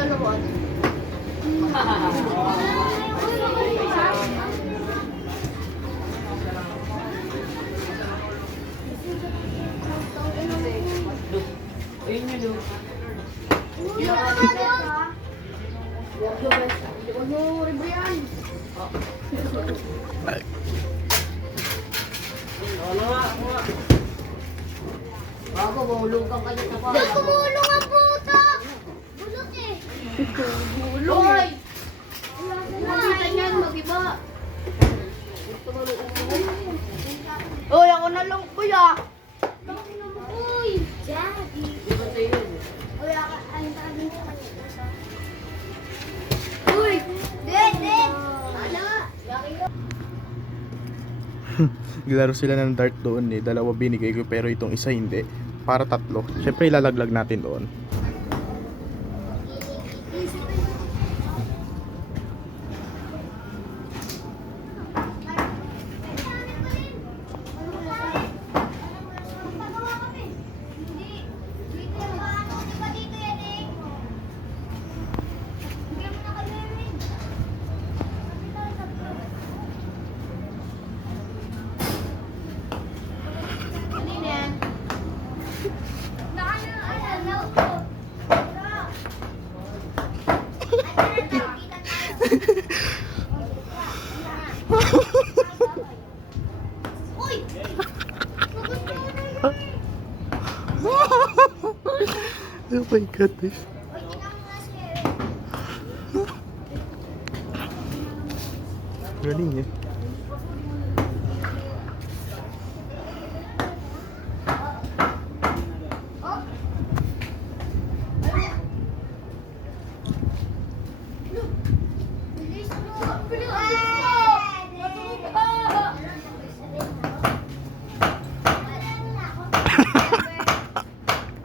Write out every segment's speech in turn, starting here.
lalawan. Ayun yun. Huwag mo ribriyan. Bago, mahulog kang kanya na pa. Kumulong ang puta! Bulok eh! Mahulog! Hoy! Makita niyan, mag-iba. Hoy, ako na lang, kuya. Uy! Daddy! Uy, ayun ka din sa kanila. Uy! Ded! Ano? Naglaro sila ng dart doon eh. Dalawa binigay ko pero itong isa hindi. Para tatlo. Siyempre ilalaglag natin doon. Oh my goodness. Galing eh.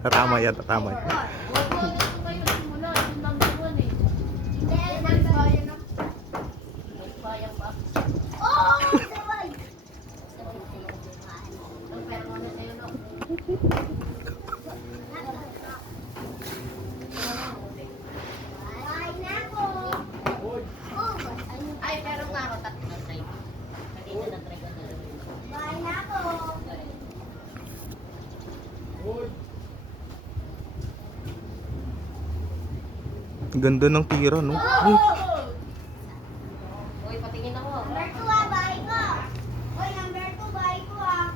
Tama yan, tama yan. Ay, pero nga ako tatlo na try. Kanina na try ko na rin. Bye na ako! Ganda ng tira, no? Uy, Uy, patingin ako. Number 2 ah, bahay ko! Uy, number 2, bahay ko ah!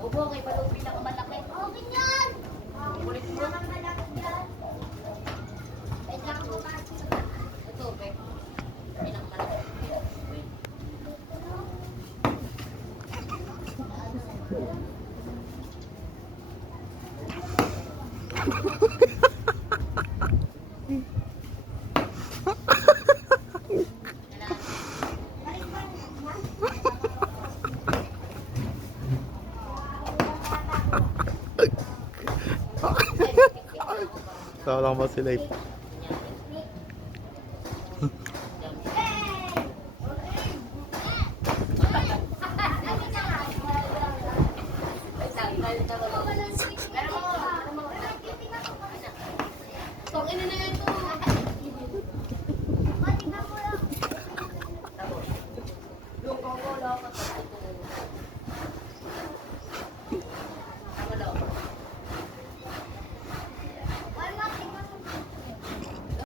Obo, kay Balong pinakamalaki. Okay yan! Okay, pinakamalaki yan. Wait lang po kasi. Ito, be. Pinakamalaki. tawa lang ba sila eh. Kung ina na yan to. Pati na po lang. Yung koko lang.